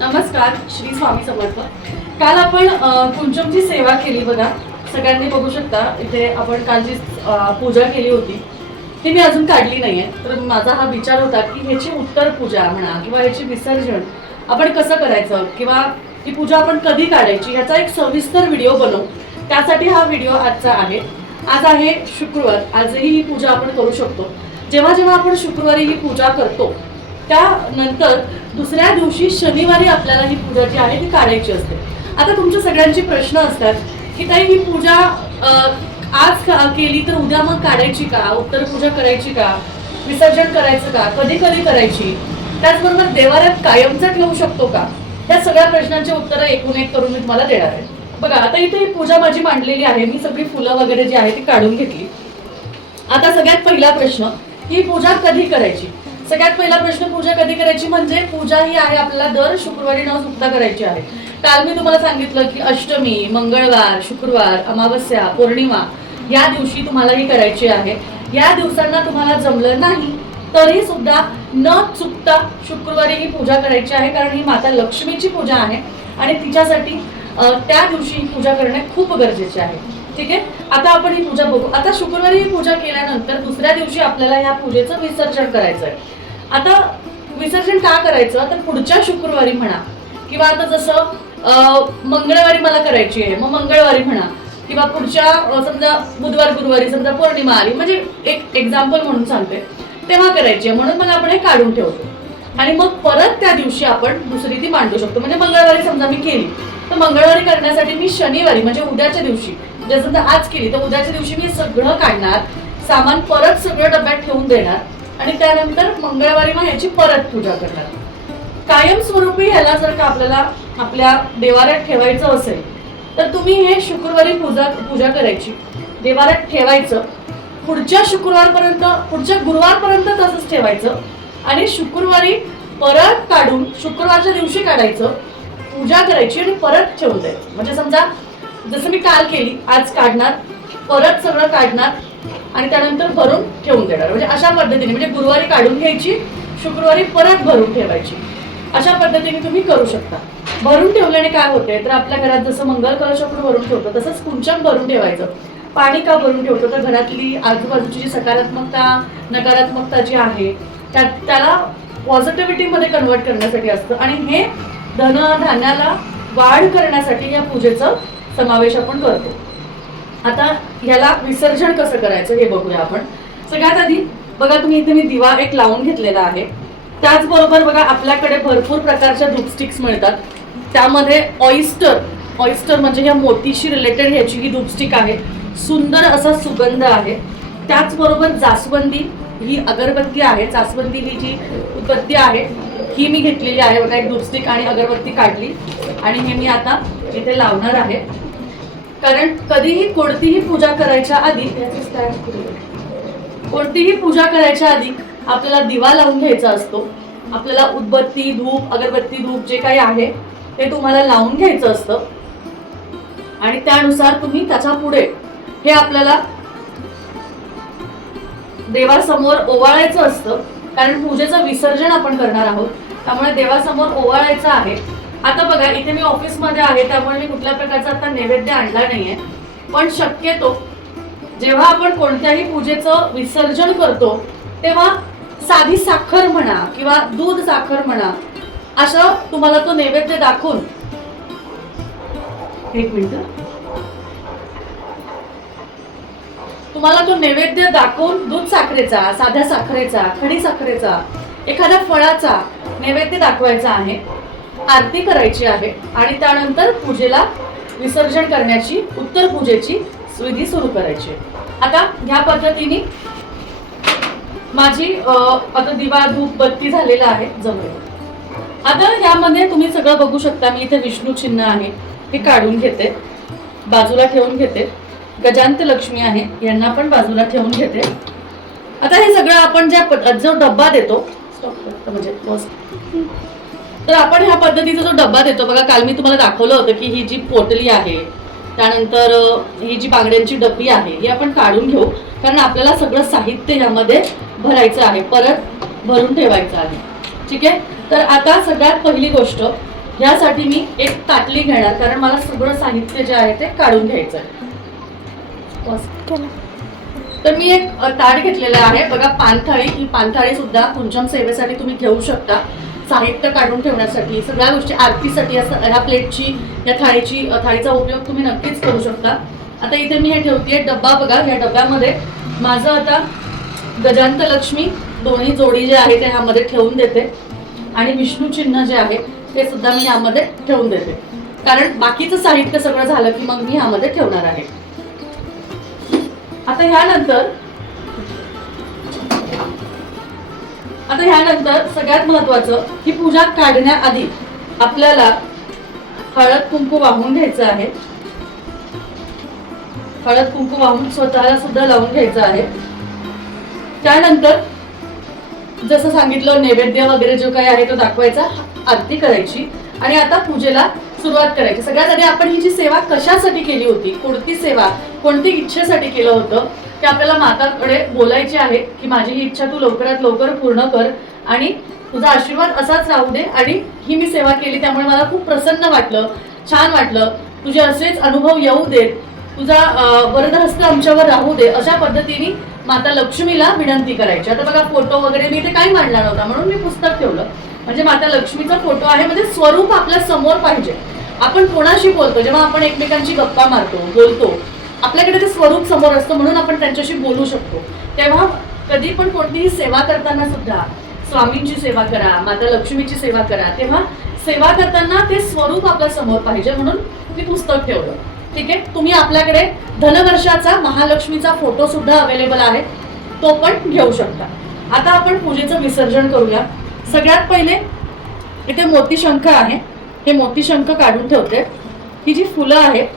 नमस्कार, श्री स्वामी समर्थ. काल आपण कुंचमची सेवा केली बघा. सगळ्यांनी बघू शकता इथे आपण काल जी पूजा केली होती ती मी अजून काढली नाहीये. तर माझा हा विचार होता की ह्याची उत्तर पूजा म्हणा किंवा ह्याची विसर्जन आपण कसं करायचं किंवा ही पूजा आपण कधी काढायची ह्याचा एक सविस्तर व्हिडिओ बनवू. त्यासाठी हा व्हिडिओ आजचा आहे. आज आहे शुक्रवार. आजही ही पूजा आपण करू शकतो. जेव्हा जेव्हा आपण शुक्रवारी ही पूजा करतो त्यानंतर दुसऱ्या दिवशी शनिवारी आपल्याला ही पूजा जी आहे ती काढायची असते. आता तुमच्या सगळ्यांचे प्रश्न असतात की ताई ही पूजा आज केली तर उद्या मग काढायची का, उत्तर पूजा करायची का, विसर्जन करायचं का, कधी कधी करायची, त्याचबरोबर देवाऱ्यात कायमचं ठेवू शकतो का, या सगळ्या प्रश्नांची उत्तरं एकूण एक करून मी तुम्हाला देणार आहे. बघा आता इथे ही पूजा माझी मांडलेली आहे. मी सगळी फुलं वगैरे जी आहे ती काढून घेतली. आता सगळ्यात पहिला प्रश्न, ही पूजा कधी करायची. सगळ्यात पहिला प्रश्न, पूजा कधी करायची म्हणजे पूजा ही आहे आपल्याला दर शुक्रवारी न चुकता करायची आहे. काल मी तुम्हाला सांगितलं की अष्टमी, मंगळवार, शुक्रवार, अमावस्या, पौर्णिमा या दिवशी तुम्हाला ही करायची आहे. या दिवसांना तुम्हाला जमलं नाही तरी सुद्धा न चुकता शुक्रवारी ही पूजा करायची आहे. कारण ही माता लक्ष्मीची पूजा आहे आणि तिच्यासाठी त्या दिवशी ही पूजा करणे खूप गरजेचे आहे. ठीक आहे. आता आपण ही पूजा बघू. आता शुक्रवारी ही पूजा केल्यानंतर दुसऱ्या दिवशी आपल्याला या पूजेचं विसर्जन करायचं आहे. आता विसर्जन का करायचं तर पुढच्या शुक्रवारी म्हणा किंवा आता जसं मंगळवारी मला करायची आहे मग मंगळवारी म्हणा किंवा पुढच्या समजा बुधवार गुरुवारी समजा पौर्णिमा आली म्हणजे एक एक्झाम्पल म्हणून सांगते तेव्हा करायची आहे. म्हणून मग आपण हे काढून ठेवतो आणि मग परत त्या दिवशी आपण दुसरी ती मांडू शकतो. म्हणजे मंगळवारी समजा मी केली तर मंगळवारी करण्यासाठी मी शनिवारी म्हणजे उद्याच्या दिवशी म्हणजे समजा आज केली तर उद्याच्या दिवशी मी सगळं काढणार, सामान परत सगळं डब्यात ठेवून देणार आणि त्यानंतर मंगळवारी मग याची परत पूजा करणार. कायमस्वरूपी याला जर का आपल्याला आपल्या देवाऱ्यात ठेवायचं असेल तर तुम्ही हे शुक्रवारी पूजा करायची, देवाऱ्यात ठेवायचं, पुढच्या शुक्रवारपर्यंत पुढच्या गुरुवारपर्यंत तसंच ठेवायचं आणि शुक्रवारी परत काढून शुक्रवारच्या दिवशी काढायचं, पूजा करायची आणि परत ठेवून द्यायचं. म्हणजे समजा जसं मी काल केली आज काढणार, परत सगळं काढणार आणि त्यानंतर भरून ठेवून देणार. म्हणजे अशा पद्धतीने म्हणजे गुरुवारी काढून घ्यायची, शुक्रवारी परत भरून ठेवायची. अशा पद्धतीने तुम्ही करू शकता. भरून ठेवल्याने काय होते तर आपल्या घरात जसं मंगल कलश आपण भरून ठेवतो तसंच कुंचम भरून ठेवायचं. पाणी का भरून ठेवतो तर घरातली आजूबाजूची जी सकारात्मकता नकारात्मकता जी आहे त्याला पॉझिटिव्हिटीमध्ये कन्वर्ट करण्यासाठी असतं आणि हे धन धान्याला वाढ करण्यासाठी या पूजेचा समावेश आपण करतो. आता ह्याला विसर्जन कसं करायचं हे बघूया आपण. सगळ्यात आधी बघा तुम्ही इथे मी दिवा एक लावून घेतलेला आहे. त्याचबरोबर बघा आपल्याकडे भरपूर प्रकारच्या धूप स्टिक्स मिळतात. त्यामध्ये ऑइस्टर म्हणजे ह्या मोतीशी रिलेटेड ह्याची ही धूप स्टिक आहे. सुंदर असा सुगंध आहे. त्याचबरोबर जास्वंदी ही अगरबत्ती आहे. जास्वंदी ही जी उत्पत्ती आहे ही मी घेतलेली आहे. बघा एक धूप स्टिक आणि अगरबत्ती काढली आणि हे मी आता इथे लावणार आहे. कारण कधीही कोणतीही पूजा करायच्या आधी आपल्याला दिवा लावून घ्यायचा असतो. आपल्याला उदबत्ती धूप अगरबत्ती धूप जे काही आहे ते तुम्हाला लावून घ्यायचं असतं आणि त्यानुसार तुम्ही त्याच्या पुढे हे आपल्याला देवासमोर ओवाळायचं असतं. कारण पूजेचं विसर्जन आपण करणार आहोत त्यामुळे देवासमोर ओवाळायचं आहे. आता बघा इथे मी ऑफिसमध्ये आहे त्यामुळे मी कुठल्या प्रकारचा आता नैवेद्य आणला नाहीये. पण शक्यतो जेव्हा आपण कोणत्याही पूजेचं विसर्जन करतो तेव्हा साधी साखर म्हणा किंवा दूध साखर म्हणा असं तुम्हाला तो नैवेद्य दाखवून एक मिनिट तुम्हाला तो नैवेद्य दाखवून दूध साखरेचा, साध्या साखरेचा, खडी साखरेचा, एखाद्या फळाचा नैवेद्य दाखवायचा आहे. आरती करायची आहे आणि त्यानंतर पूजेला विसर्जन करण्याची उत्तर पूजेची विधी सुरू करायची. आता ह्या पद्धतीने माझी आता दिवा धूप बत्ती झालेला आहे जमले. आता यामध्ये तुम्ही सगळं बघू शकता. मी इथे विष्णू चिन्ह आहे हे काढून घेते, बाजूला ठेवून घेते. गजांत लक्ष्मी आहे यांना पण बाजूला ठेवून घेते. आता हे सगळं आपण जो डब्बा देतो म्हणजे तर आपण ह्या पद्धतीचा जो डब्बा देतो बघा काल मी तुम्हाला दाखवलं होतं की ही जी पोटली आहे त्यानंतर ही जी बांगड्यांची डब्बी आहे ही आपण काढून घेऊ. कारण आपल्याला सगळं साहित्य ह्यामध्ये भरायचं आहे, परत भरून ठेवायचं आहे. ठीक आहे. तर आता सगळ्यात पहिली गोष्ट ह्यासाठी मी एक ताटली घेणार, कारण मला सगळं साहित्य जे आहे ते काढून घ्यायचं आहे. तर मी एक ताट घेतलेलं आहे बघा, पानथाळी. ही पानथाळी सुद्धा कुंचम सेवेसाठी तुम्ही घेऊ शकता, साहित्य काढून ठेवण्यासाठी, सगळ्या गोष्टी आरतीसाठी. ह्या प्लेटची, या थाळीचा उपयोग तुम्ही नक्कीच करू शकता. आता इथे मी हे ठेवतेय डब्बा बघा. या डब्यामध्ये माझं आता गजांत लक्ष्मी दोन्ही जोडी जे आहे ते ह्यामध्ये ठेवून देते, आणि विष्णू चिन्ह जे आहे ते सुद्धा मी ह्यामध्ये ठेवून देते, कारण बाकीचं साहित्य सगळं झालं की मग मी ह्यामध्ये ठेवणार आहे. आता ह्यानंतर सगळ्यात महत्वाचं, ही पूजा काढण्याआधी आपल्याला हळद कुंकू वाहून घ्यायचं आहे. हळद कुंकू वाहून स्वतःला सुद्धा लावून घ्यायचं आहे. त्यानंतर जसं सांगितलं, नैवेद्य वगैरे जो काही आहे तो दाखवायचा, आरती करायची, आणि आता पूजेला सुरुवात करायची. सगळ्यात आधी आपण ही जी सेवा कशासाठी केली होती, कोणती सेवा, कोणती इच्छेसाठी केलं होतं, ते आपल्याला माताकडे बोलायचे आहे की माझी ही इच्छा तू लवकरात लवकर पूर्ण कर, आणि तुझा आशीर्वाद असाच राहू दे. आणि ही मी सेवा केली त्यामुळे मला खूप प्रसन्न वाटलं, छान वाटलं, तुझे असेच अनुभव येऊ देत, तुझा वरदहस्त आमच्यावर राहू दे, अशा पद्धतीने माता लक्ष्मीला विनंती करायची. आता बघा, फोटो वगैरे मी इथे काही मांडला नव्हता म्हणून मी पुस्तक ठेवलं, म्हणजे माता लक्ष्मीचा फोटो आहे, म्हणजे स्वरूप आपल्या समोर पाहिजे. आपण कोणाशी बोलतो, जेव्हा आपण एकमेकांची गप्पा मारतो, बोलतो, आपल्याकडे ते स्वरूप समोर असतं, म्हणून आपण त्यांच्याशी बोलू शकतो. तेव्हा कधी पण कोणतीही सेवा करताना सुद्धा स्वामींची सेवा करा, माता लक्ष्मीची सेवा करा, तेव्हा सेवा करताना ते स्वरूप आपल्या समोर पाहिजे, म्हणून मी पुस्तक ठेवलं. ठीक आहे, तुम्ही आपल्याकडे धनवर्षाचा महालक्ष्मीचा फोटो सुद्धा अवेलेबल आहे, तो पण घेऊ शकता. आता आपण पूजेचं विसर्जन करूया. सगळ्यात पहिले इथे मोतीशंख आहे, हे मोतीशंख काढून ठेवते. ही जी फुलं आहेत,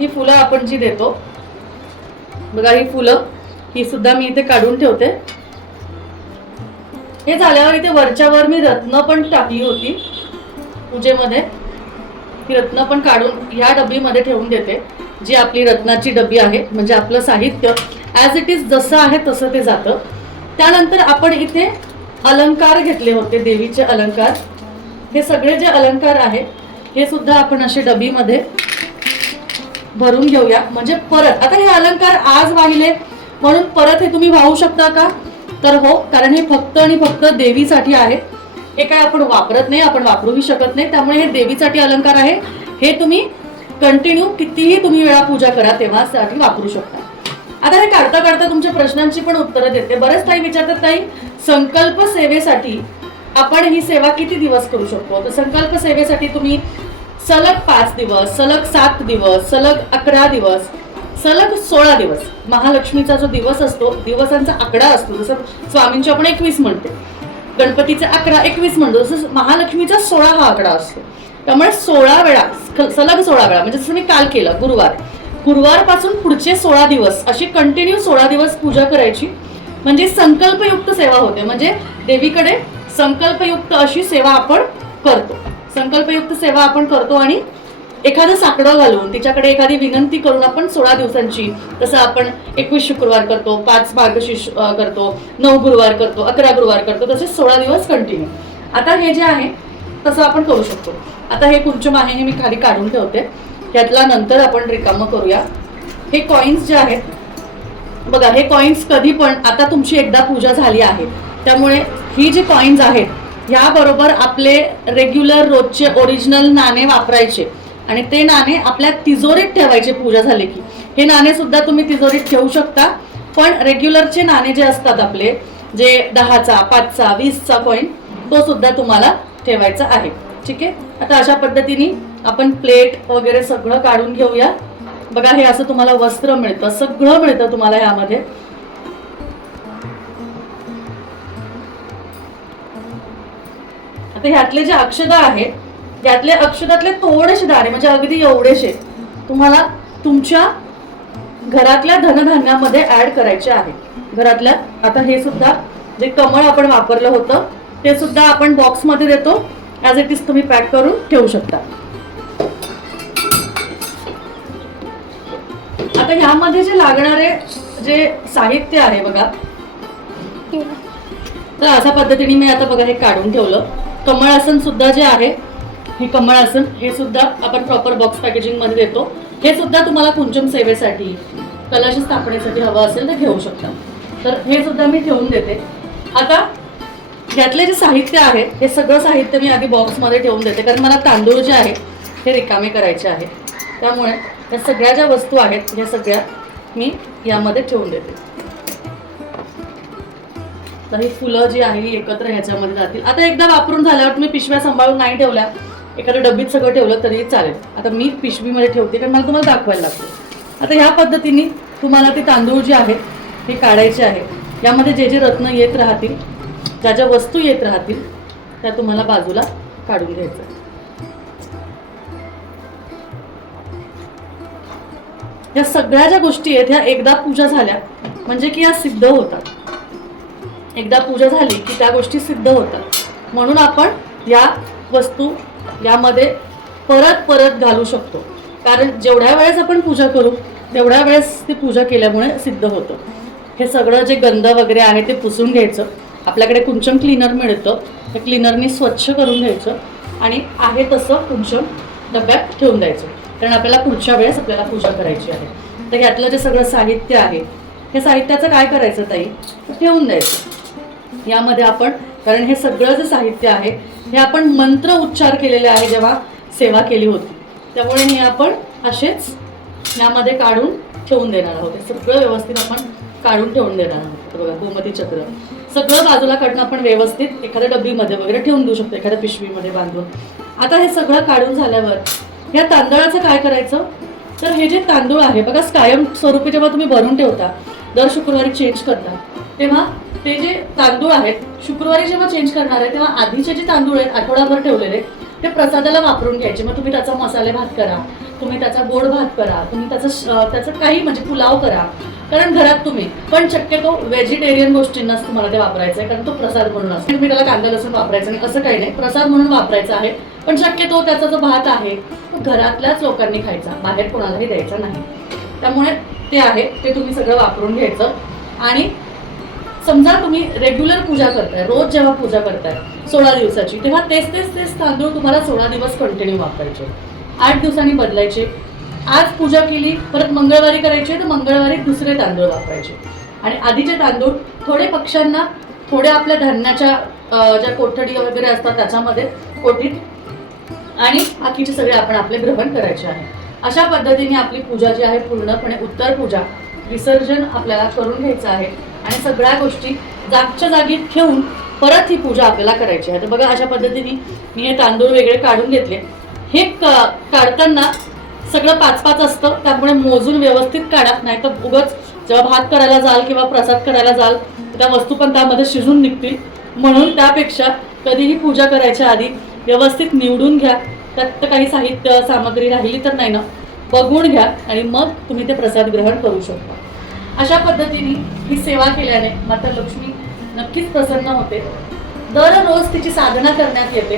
ही फुलं आपण जी देतो बघा, ही फुलं ही सुद्धा मी इथे काढून ठेवते. हे झाल्यावर इथे वरच्यावर मी रत्न पण टाकली होती पूजेमध्ये, ही रत्न पण काढून या डबीमध्ये ठेवून देते, जी आपली रत्नाची डबी आहे, म्हणजे आपलं साहित्य ॲज इट इज जसं आहे तसं ते जातं. त्यानंतर आपण इथे अलंकार घेतले होते, देवीचे अलंकार. हे सगळे जे अलंकार आहे हे सुद्धा आपण असे डबीमध्ये भरून घेऊया, म्हणजे परत आता हे अलंकार आज वाहिले म्हणून परत हे तुम्ही वाहू शकता का, तर हो, कारण हे फक्त आणि फक्त देवीसाठी आहे. हे काय आपण वापरत नाही, आपण वापरूही शकत नाही, त्यामुळे हे देवीसाठी अलंकार आहे. हे तुम्ही कंटिन्यू कितीही तुम्ही वेळा पूजा करा तेव्हा साठी वापरू शकता. आता हे काढता काढता तुमच्या प्रश्नांची पण उत्तरं देते. बरेच ताई विचारतात, ताई संकल्प सेवेसाठी आपण ही सेवा किती दिवस करू शकतो, तर संकल्प सेवेसाठी तुम्ही सलग 5 दिवस, सलग 7 दिवस, सलग 11 दिवस, सलग 16 दिवस, महालक्ष्मीचा जो दिवस असतो, दिवसांचा आकडा असतो, जसं स्वामींची आपण 21 म्हणतो, गणपतीचे 11, 21 म्हणतो, जसं महालक्ष्मीचा 16 हा आकडा असतो. त्यामुळे 16 वेळा, सलग 16 वेळा, म्हणजे जसं मी काल केलं गुरुवारपासून पुढचे 16 दिवस अशी कंटिन्यू 16 दिवस पूजा करायची, म्हणजे संकल्पयुक्त सेवा होते. म्हणजे देवीकडे संकल्पयुक्त अशी सेवा आपण करतो, संकल्पयुक्त सेवा आपण करतो, आणि एखादं साकडं घालून तिच्याकडे एखादी विनंती करून आपण 16 दिवसांची, तसं आपण 21 शुक्रवार करतो, 5 मार्गशीर्ष करतो, 9 गुरुवार करतो, 11 गुरुवार करतो, तसे 16 दिवस कंटिन्यू. आता हे जे आहे तसं आपण करू शकतो. आता हे कुंचम आहे, हे मी खाली काढून ठेवते, ह्यातला नंतर आपण रिकामं करूया. हे कॉइन्स जे आहेत बघा, हे कॉइन्स कधी पण, आता तुमची एकदा पूजा झाली आहे त्यामुळे ही जी कॉइन्स आहेत ह्याबरोबर आपले रेग्युलर रोजचे ओरिजिनल नाणे वापरायचे, आणि ते नाणे आपल्या तिजोरीत ठेवायचे पूजा झाली की. हे नाणे सुद्धा तुम्ही तिजोरीत ठेवू शकता, पण रेग्युलरचे नाणे जे असतात आपले, जे 10चा, 5चा, 20चा कॉइन, तो सुद्धा तुम्हाला ठेवायचा आहे. ठीक आहे, आता अशा पद्धतीने आपण प्लेट वगैरे सगळं काढून घेऊया. बघा, हे असं तुम्हाला वस्त्र मिळतं, सगळं मिळतं तुम्हाला ह्यामध्ये. आता ह्यातले जे अक्षदा आहेत, त्यातले अक्षदातले थोडेसे दाणे, म्हणजे अगदी एवढेशे तुम्हाला तुमच्या घरातल्या धनधान्यामध्ये ऍड करायचे आहे, घरातल्या. आता हे सुद्धा जे कमळ आपण वापरलं होतं ते सुद्धा आपण बॉक्समध्ये देतो, ॲज इट इज तुम्ही पॅक करून ठेवू शकता. आता ह्यामध्ये जे लागणारे जे साहित्य आहे बघा, तर अशा पद्धतीने मी आता बघा हे काढून ठेवलं. कमळासन सुद्धा जे आहे हे कमळ आसन हे सुद्धा आपण प्रॉपर बॉक्स पॅकेजिंगमध्ये देतो. हे सुद्धा तुम्हाला कुंचम सेवेसाठी कलश स्थापनेसाठी हवं असेल तर घेऊ शकता. तर हे सुद्धा मी ठेवून देते. आता यातले जे साहित्य आहे हे सगळं साहित्य मी आधी बॉक्समध्ये ठेवून देते, कारण मला तांदूळ जे आहेत हे रिकामे करायचे आहे. त्यामुळे या सगळ्या ज्या वस्तू आहेत ह्या सगळ्या मी यामध्ये ठेवून देते. तर ही फुलं जी आहे ही एकत्र ह्याच्यामध्ये जातील. आता एकदा वापरून झाल्यावर तुम्ही पिशव्या सांभाळून नाही ठेवल्या, एखाद्या डब्बीत सगळं ठेवलं तरी चालेल. आता मी पिशवीमध्ये ठेवते कारण मला तुम्हाला दाखवायला लागतं. आता ह्या पद्धतीने तुम्हाला ते तांदूळ जे आहेत हे काढायचे आहे. यामध्ये जे जे रत्न येत राहतील, ज्या ज्या वस्तू येत राहतील त्या तुम्हाला बाजूला काढून घ्यायचं. या सगळ्या ज्या गोष्टी आहेत ह्या एकदा पूजा झाल्या म्हणजे की या सिद्ध होतात. एकदा पूजा झाली की त्या गोष्टी सिद्ध होतात. म्हणून आपण या वस्तू यामध्ये परत परत घालू शकतो, कारण जेवढ्या वेळेस आपण पूजा करू तेवढ्या वेळेस ती पूजा केल्यामुळे सिद्ध होतं. हे सगळं जे गंध वगैरे आहे ते पुसून घ्यायचं. आपल्याकडे कुंचम क्लीनर मिळतं, त्या क्लीनरनी स्वच्छ करून घ्यायचं आणि आहे तसं कुंचम डब्यात ठेवून द्यायचं, कारण आपल्याला पुढच्या वेळेस आपल्याला पूजा करायची आहे. तर यातलं जे सगळं साहित्य आहे हे साहित्याचं काय करायचं ताई, ठेवून द्यायचं यामध्ये आपण. कारण हे सगळं जे साहित्य आहे हे आपण मंत्र उच्चार केलेले आहे जेव्हा सेवा केली होती, त्यामुळे हे आपण असेच यामध्ये काढून ठेवून देणार आहोत. हे सगळं व्यवस्थित आपण काढून ठेवून देणार आहोत. बघा गोमती चक्र सगळं बाजूला काढून आपण व्यवस्थित एखाद्या डब्बीमध्ये वगैरे ठेवून देऊ शकतो, एखाद्या पिशवीमध्ये बांधून. आता हे सगळं काढून झाल्यावर या तांदळाचं काय करायचं, तर हे जे तांदूळ आहे बघा कायम स्वरूपी जेव्हा तुम्ही भरून ठेवता, दर शुक्रवारी चेंज करता, तेव्हा ते जे तांदूळ आहेत शुक्रवारी जेव्हा चेंज करणार आहे तेव्हा आधीचे जे तांदूळ आहेत आठवडाभर ठेवलेले ते प्रसादाला वापरून घ्यायचे. मग तुम्ही त्याचा मसाले भात करा, तुम्ही त्याचा गोड भात करा, तुम्ही त्याचं काही म्हणजे पुलाव करा, कारण घरात तुम्ही पण शक्यतो व्हेजिटेरियन गोष्टींनाच तुम्हाला ते वापरायचं आहे, कारण तो प्रसाद म्हणून असतो. तुम्ही त्याला कांदा लसूण वापरायचं नाही असं काही नाही, प्रसाद म्हणून वापरायचा आहे. पण शक्यतो त्याचा जो भात आहे तो घरातल्याच लोकांनी खायचा, बाहेर कोणालाही द्यायचा नाही. त्यामुळे ते आहे ते तुम्ही सगळं वापरून घ्यायचं. आणि समजा तुम्ही रेग्युलर पूजा करताय, रोज जेव्हा पूजा करताय 16 दिवसाची, तेव्हा तेच तांदूळ तुम्हाला 16 दिवस कंटिन्यू वापरायचे, 8 दिवसांनी बदलायचे. आज पूजा केली परत मंगळवारी करायचे तर मंगळवारी दुसरे तांदूळ वापरायचे. आणि आधीचे तांदूळ थोडे पक्ष्यांना, थोडे आपल्या धान्याच्या ज्या कोठडी वगैरे असतात त्याच्यामध्ये कोठीत, आणि बाकीचे सगळे आपण आपले ग्रहण करायचे आहे. अशा पद्धतीने आपली पूजा जी आहे पूर्णपणे उत्तर पूजा विसर्जन आपल्याला करून घ्यायचं आहे. आणि सगळ्या गोष्टी जागच्या जागी ठेवून परत ही पूजा आपल्याला करायची आहे. तर बघा अशा पद्धतीने मी हे तांदूळ वेगळे काढून घेतले. हे काढताना सगळं 5-5 असतं, त्यामुळे मोजून व्यवस्थित काढा, नाहीतर उगाच जेव्हा भात करायला जाल किंवा प्रसाद करायला जाल त्या वस्तू पण त्यामध्ये शिजून निघतील. म्हणून त्यापेक्षा कधीही पूजा करायच्या आधी व्यवस्थित निवडून घ्या, त्यात काही साहित्य सामग्री राहिली तर नाही ना बघून घ्या, आणि मग तुम्ही ते प्रसाद ग्रहण करू शकता. अशा पद्धतीने ही सेवा केल्याने माता लक्ष्मी नक्कीच प्रसन्न होते. दररोज तिची साधना करण्यात येते.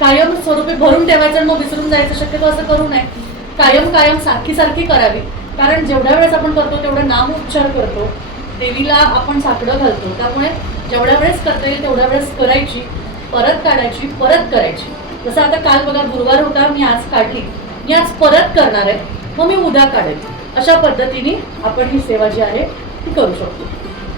कायम स्वरूपी भरून ठेवायचं मग विसरून जायचं, शक्यतो असं करू नये. कायम सारखी करावी, कारण जेवढ्या वेळेस आपण करतो तेवढा नाम उच्चार करतो, देवीला आपण साकडं घालतो. त्यामुळे जेवढ्या वेळेस करता येईल तेवढ्या वेळेस करायची, परत काढायची, परत करायची. जसं आता काल बघा गुरुवार होता, मी आज काढली, मी आज परत करणार आहे, मग मी उद्या काढेल. अशा पद्धतीने आपण ही सेवा जी आहे ती करू शकतो.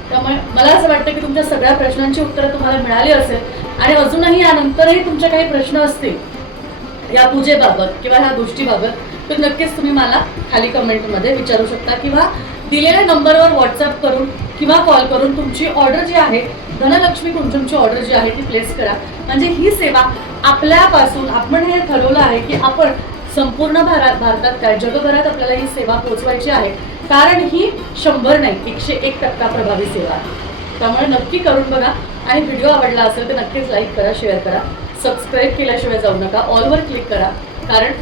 त्यामुळे मला असं वाटतं की तुमच्या सगळ्या प्रश्नांची उत्तरं तुम्हाला मिळाली असेल. आणि अजूनही यानंतरही तुमचे काही प्रश्न असतील या पूजेबाबत किंवा ह्या गोष्टीबाबत तर नक्कीच तुम्ही मला खाली कमेंटमध्ये विचारू शकता, किंवा दिलेल्या नंबरवर व्हॉट्सअप करून किंवा कॉल करून तुमची ऑर्डर जी आहे, धनलक्ष्मी कुंचमची ऑर्डर जी आहे ती प्लेस करा. म्हणजे ही सेवा आपल्यापासून आपण हे ठरवलं आहे की आपण संपूर्ण भारतात काय जगभरात आपल्याला ही सेवा पोहोचवायची आहे, कारण ही 100 नाही 101% प्रभावी सेवा आहे. त्यामुळे नक्की करून बघा. आणि व्हिडिओ आवडला असेल तर नक्कीच लाईक करा, शेअर करा, सबस्क्राईब केल्याशिवाय जाऊ नका, ऑलवर क्लिक करा, कारण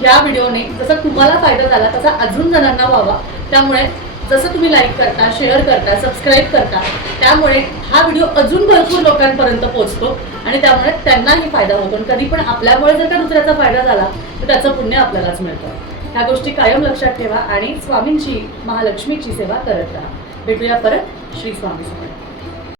ह्या व्हिडिओने जसा तुम्हाला फायदा झाला तसा अजून जणांना व्हावा. त्यामुळे जसं तुम्ही लाईक करता, शेअर करता, सबस्क्राईब करता, त्यामुळे हा व्हिडिओ अजून भरपूर लोकांपर्यंत पोहोचतो आणि त्यामुळे त्यांनाही फायदा होतो. आणि कधी पण आपल्यामुळे जर का दुसऱ्याचा फायदा झाला तर त्याचं पुण्य आपल्यालाच मिळतं. ह्या गोष्टी कायम लक्षात ठेवा आणि स्वामींची, महालक्ष्मीची सेवा करत राहा. भेटूया परत. श्री स्वामी समर्थ.